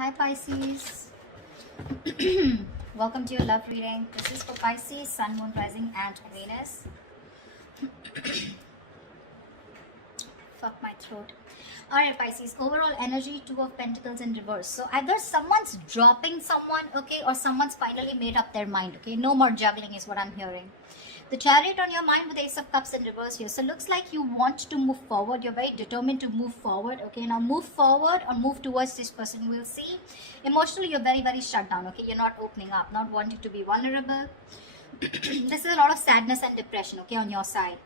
Hi Pisces. Welcome to your love reading. This is for Pisces, Sun, Moon, Rising and Venus. Fuck my throat. Alright Pisces, overall energy, Two of Pentacles in reverse. So either someone's dropping someone, okay, or someone's finally made up their mind, okay. No more juggling is what I'm hearing. The Chariot on your mind with Ace of Cups in reverse here. So looks like you want to move forward. You're very determined to move forward. Okay, now move forward or move towards this person. We'll see. Emotionally, you're very, very shut down. Okay, you're not opening up, not wanting to be vulnerable. This is a lot of sadness and depression, okay, on your side.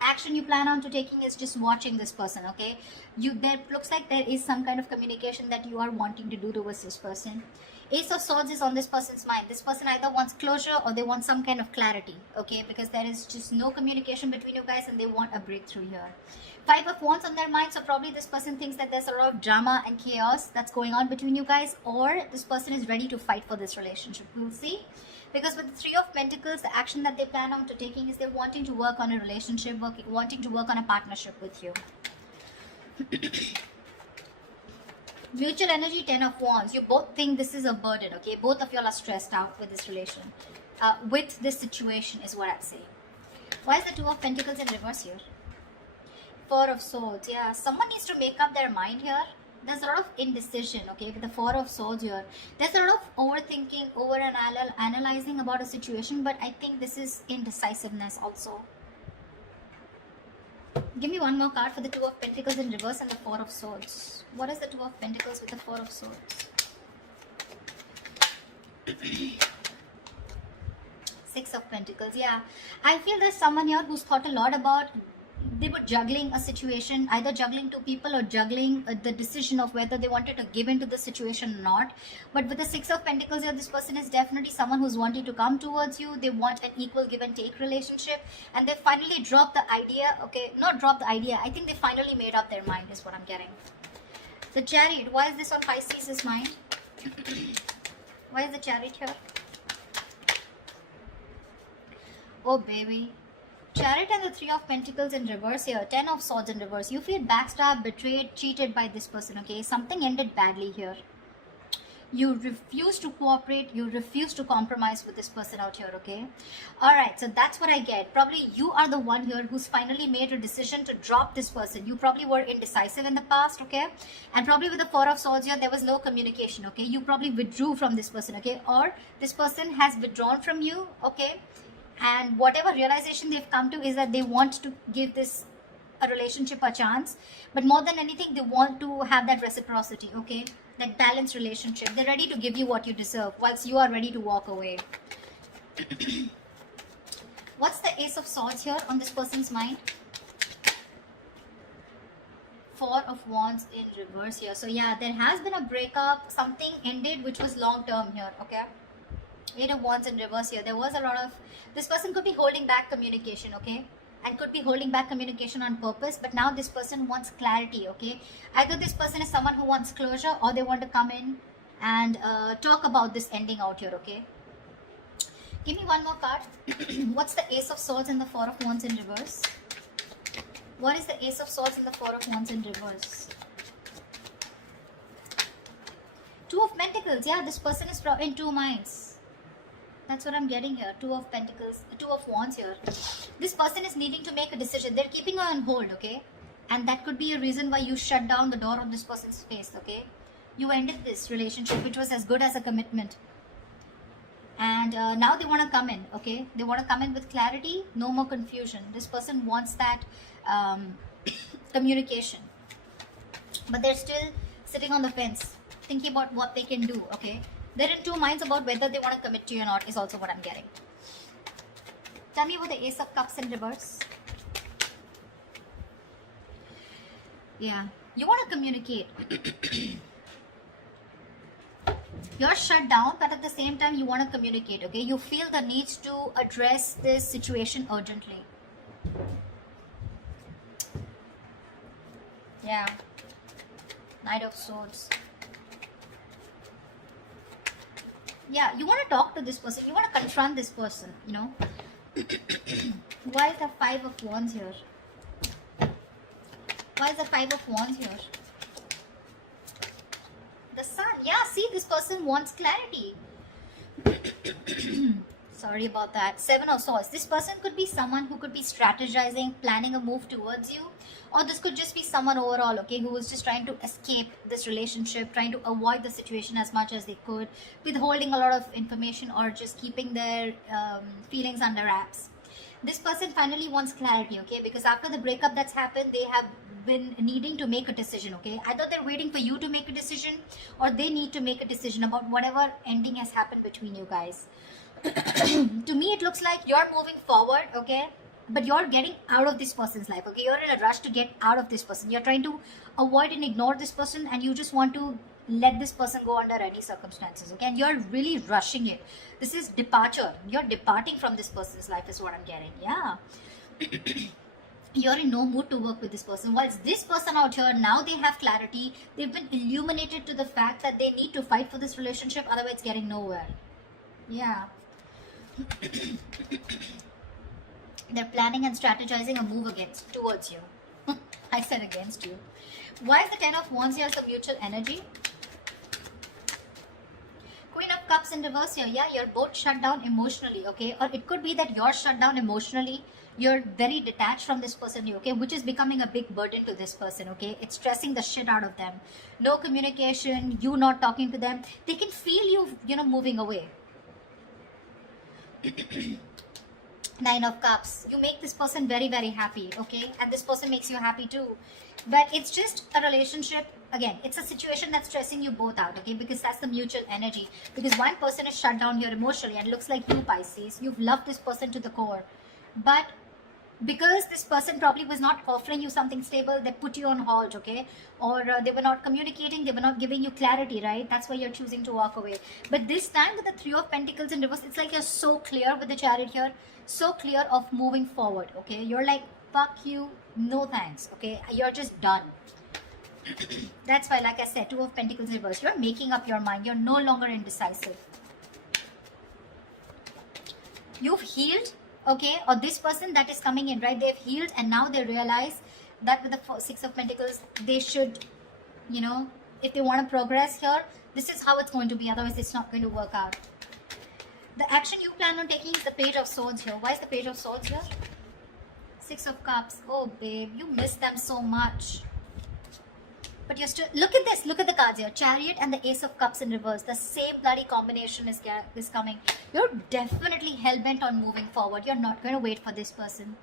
Action you plan on to taking is just watching this person, okay. There looks like there is some kind of communication that you are wanting to do towards this person. Ace of Swords is on this person's mind. This person either wants closure or they want some kind of clarity, okay, because there is just no communication between you guys and they want a breakthrough here. Five of Wands on their mind, so probably this person thinks that there's a lot of drama and chaos that's going on between you guys, or this person is ready to fight for this relationship. We'll see. Because with the Three of Pentacles, the action that they plan on to taking is they're wanting to work on a relationship, wanting to work on a partnership with you. Mutual energy, Ten of Wands. You both think this is a burden, okay? Both of y'all are stressed out with this relation. With this situation is what I'd say. Why is the Two of Pentacles in reverse here? Four of Swords. Yeah, someone needs to make up their mind here. There's a lot of indecision, okay, with the Four of Swords here. There's a lot of overthinking, analyzing about a situation, but I think this is indecisiveness also. Give me one more card for the Two of Pentacles in reverse and the Four of Swords. What is the Two of Pentacles with the Four of Swords? Six of Pentacles. Yeah, I feel there's someone here who's thought a lot about, they were juggling a situation, either juggling two people or juggling the decision of whether they wanted to give into the situation or not. But with the Six of Pentacles here, this person is definitely someone who's wanting to come towards you. They want an equal give and take relationship, and they finally dropped the idea, okay, not dropped the idea, I think they finally made up their mind is what I'm getting. The Chariot, why is this on Pisces' mind? Why is the Chariot here? Oh baby. Chariot and the Three of Pentacles in reverse here. Ten of Swords in reverse. You feel backstabbed, betrayed, cheated by this person, okay? Something ended badly here. You refuse to cooperate. You refuse to compromise with this person out here, okay? Alright, so that's what I get. Probably you are the one here who's finally made a decision to drop this person. You probably were indecisive in the past, okay? And probably with the Four of Swords here, there was no communication, okay? You probably withdrew from this person, okay? Or this person has withdrawn from you, okay? And whatever realization they've come to is that they want to give this a relationship a chance, but more than anything they want to have that reciprocity, okay, that balanced relationship. They're ready to give you what you deserve whilst you are ready to walk away. What's the Ace of Swords here on this person's mind? Four of Wands in reverse here. So yeah, there has been a breakup, something ended which was long term here, okay? Eight of Wands in reverse here. There was a lot of, this person could be holding back communication, okay, and could be holding back communication on purpose, but now this person wants clarity, okay. Either this person is someone who wants closure, or they want to come in and talk about this ending out here, okay. Give me one more card. What's the Ace of Swords and the Four of Wands in reverse? What is the Ace of Swords and the Four of Wands in reverse? Two of Pentacles. Yeah, this person is in two minds. That's what I'm getting here. Two of Pentacles, Two of Wands here. This person is needing to make a decision. They're keeping her on hold, okay? And that could be a reason why you shut down the door on this person's face, okay? You ended this relationship, which was as good as a commitment. And now they want to come in, okay? They want to come in with clarity, no more confusion. This person wants that communication. But they're still sitting on the fence, thinking about what they can do, okay? They're in two minds about whether they want to commit to you or not is also what I'm getting. Tell me about the Ace of Cups in reverse. Yeah, you want to communicate. You're shut down, but at the same time you want to communicate, okay? You feel the need to address this situation urgently. Yeah. Knight of Swords. Yeah, you want to talk to this person. You want to confront this person, you know. Why is the Five of Wands here? Why is the Five of Wands here? person wants clarity. Sorry about that. Seven of Swords. This person could be someone who could be strategizing, planning a move towards you, or this could just be someone overall, okay, who was just trying to escape this relationship, trying to avoid the situation as much as they could, withholding a lot of information, or just keeping their feelings under wraps. This person finally wants clarity, okay, because after the breakup that's happened, they have been needing to make a decision, okay. Either they're waiting for you to make a decision, or they need to make a decision about whatever ending has happened between you guys. To me, it looks like you're moving forward, okay, but you're getting out of this person's life, okay. You're in a rush to get out of this person. You're trying to avoid and ignore this person, and you just want to let this person go under any circumstances, okay, and you're really rushing it. This is departure. You're departing from this person's life is what I'm getting. Yeah. You're in no mood to work with this person. Whilst this person out here, now they have clarity. They've been illuminated to the fact that they need to fight for this relationship, otherwise it's getting nowhere. Yeah. They're planning and strategizing a move towards you. I said against you. Why is the Ten of Wands here? Some mutual energy. Queen of Cups in reverse here. Yeah, you're both shut down emotionally, okay? Or it could be that you're shut down emotionally. You're very detached from this person, okay? Which is becoming a big burden to this person, okay? It's stressing the shit out of them. No communication, you not talking to them. They can feel you, moving away. Nine of Cups. You make this person very, very happy, okay? And this person makes you happy too. But it's just a relationship. Again, it's a situation that's stressing you both out, okay? Because that's the mutual energy. Because one person is shut down here emotionally, and it looks like you, Pisces. You've loved this person to the core. But because this person probably was not offering you something stable, they put you on hold, okay? Or they were not communicating, they were not giving you clarity, right? That's why you're choosing to walk away. But this time with the Three of Pentacles in reverse, it's like you're so clear with the Chariot here, so clear of moving forward, okay? You're like, fuck you, no thanks, okay? You're just done. That's why, like I said, Two of Pentacles in reverse, you're making up your mind. You're no longer indecisive. You've healed, okay? Or this person that is coming in, right? They've healed, and now they realize that with the Six of Pentacles, they should, if they want to progress here, this is how it's going to be. Otherwise, it's not going to work out. The action you plan on taking is the Page of Swords here. Why is the Page of Swords here? Six of Cups. Oh, babe, you miss them so much. But you're still, look at this, look at the cards here. Chariot and the Ace of Cups in reverse. The same bloody combination is coming. You're definitely hell-bent on moving forward. You're not going to wait for this person.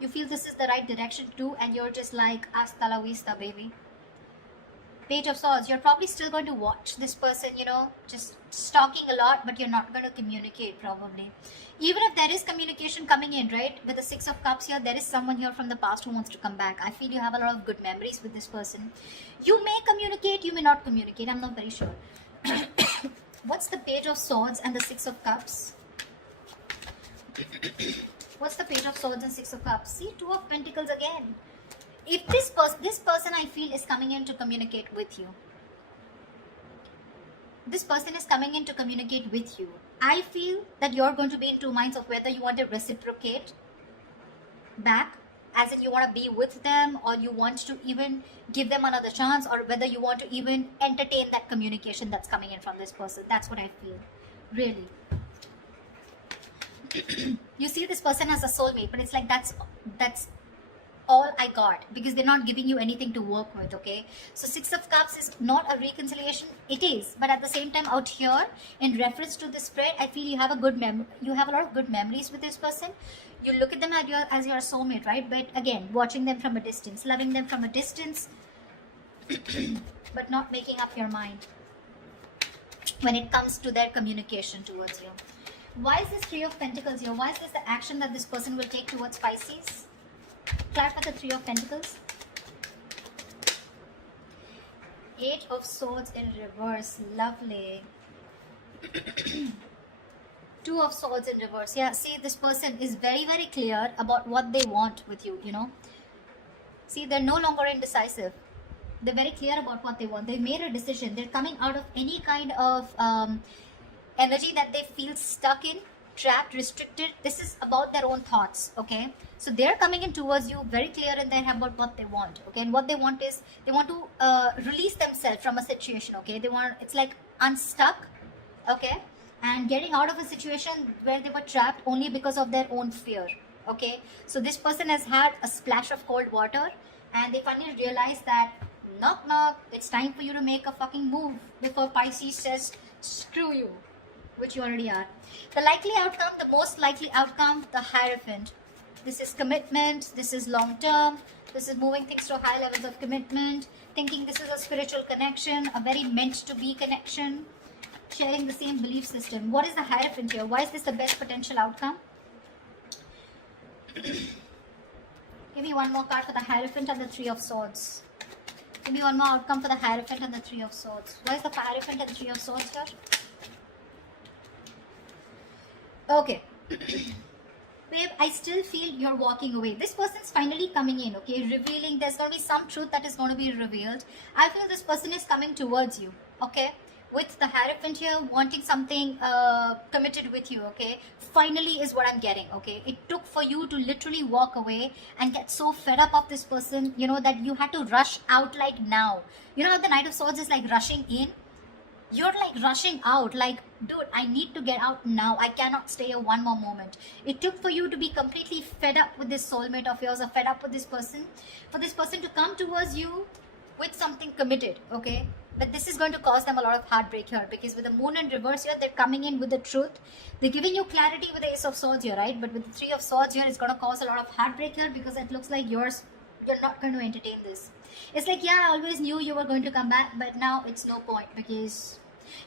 You feel this is the right direction too, and you're just like, hasta la vista, baby. Page of Swords, you're probably still going to watch this person, just stalking a lot, but you're not going to communicate probably. Even if there is communication coming in, right, with the Six of Cups here, there is someone here from the past who wants to come back. I feel you have a lot of good memories with this person. You may communicate, you may not communicate, I'm not very sure. What's the Page of Swords and the Six of Cups? What's the Page of Swords and Six of Cups? See, Two of Pentacles again. If this person I feel is coming in to communicate with you. This person is coming in to communicate with you. I feel that you're going to be in two minds of whether you want to reciprocate back, as in you want to be with them, or you want to even give them another chance, or whether you want to even entertain that communication that's coming in from this person. That's what I feel. Really. You see this person as a soulmate, but it's like that's all I got, because they're not giving you anything to work with, okay? So Six of Cups is not a reconciliation. It is, but at the same time out here, in reference to this spread, I feel you have a lot of good memories with this person. You look at them as your soulmate, right? But again, watching them from a distance, loving them from a distance, but not making up your mind when it comes to their communication towards you. Why is this Three of Pentacles here? Why is this the action that this person will take towards Pisces? Clarify the Three of Pentacles. Eight of Swords in reverse. Lovely. Two of Swords in reverse. Yeah, see, this person is very, very clear about what they want with you, See, they're no longer indecisive. They're very clear about what they want. They made a decision. They're coming out of any kind of energy that they feel stuck in. trapped, restricted. This is about their own thoughts, okay? So they're coming in towards you very clear in their head about what they want, okay? And what they want is they want to release themselves from a situation, okay? They want, it's like unstuck, okay? And getting out of a situation where they were trapped only because of their own fear, okay? So this person has had a splash of cold water and they finally realize that knock knock, it's time for you to make a fucking move before Pisces says screw you, which you already are. The likely outcome, the most likely outcome, the Hierophant. This is commitment, this is long term, this is moving things to high levels of commitment, thinking this is a spiritual connection, a very meant to be connection, sharing the same belief system. What is the Hierophant here? Why is this the best potential outcome? Give me one more card for the Hierophant and the Three of Swords. Give me one more outcome for the Hierophant and the Three of Swords. Why is the Hierophant and the Three of Swords here? Okay. Babe, I still feel you're walking away. This person's finally coming in, okay? Revealing, there's going to be some truth that is going to be revealed. I feel this person is coming towards you, okay? With the Hierophant here, wanting something committed with you, okay? Finally is what I'm getting, okay? It took for you to literally walk away and get so fed up of this person, you know, that you had to rush out like now. You know how the Knight of Swords is like rushing in? You're like rushing out, like, dude, I need to get out now. I cannot stay here one more moment. It took for you to be completely fed up with this soulmate of yours or fed up with this person, for this person to come towards you with something committed, okay? But this is going to cause them a lot of heartbreak here, because with the Moon in reverse here, they're coming in with the truth. They're giving you clarity with the Ace of Swords here, right? But with the Three of Swords here, it's going to cause a lot of heartbreak here, because it looks like you're not going to entertain this. It's like, yeah, I always knew you were going to come back, but now it's no point, because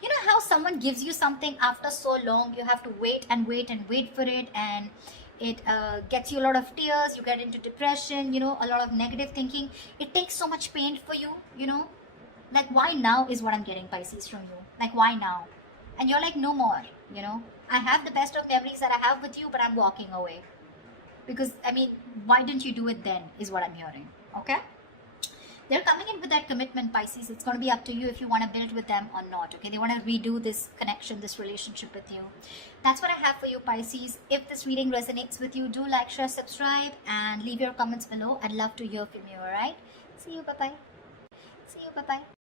you know how someone gives you something after so long, you have to wait and wait and wait for it, and it gets you a lot of tears, you get into depression, you know, a lot of negative thinking. It takes so much pain for you, you know. Like, why now is what I'm getting, Pisces, from you. Like, why now? And you're like, no more, you know. I have the best of memories that I have with you, but I'm walking away. Because, I mean, why didn't you do it then, is what I'm hearing, okay? They're coming in with that commitment, Pisces. It's going to be up to you if you want to build with them or not, okay? They want to redo this connection, this relationship with you. That's what I have for you, Pisces. If this reading resonates with you, do like, share, subscribe, and leave your comments below. I'd love to hear from you, all right? See you, bye-bye. See you, bye-bye.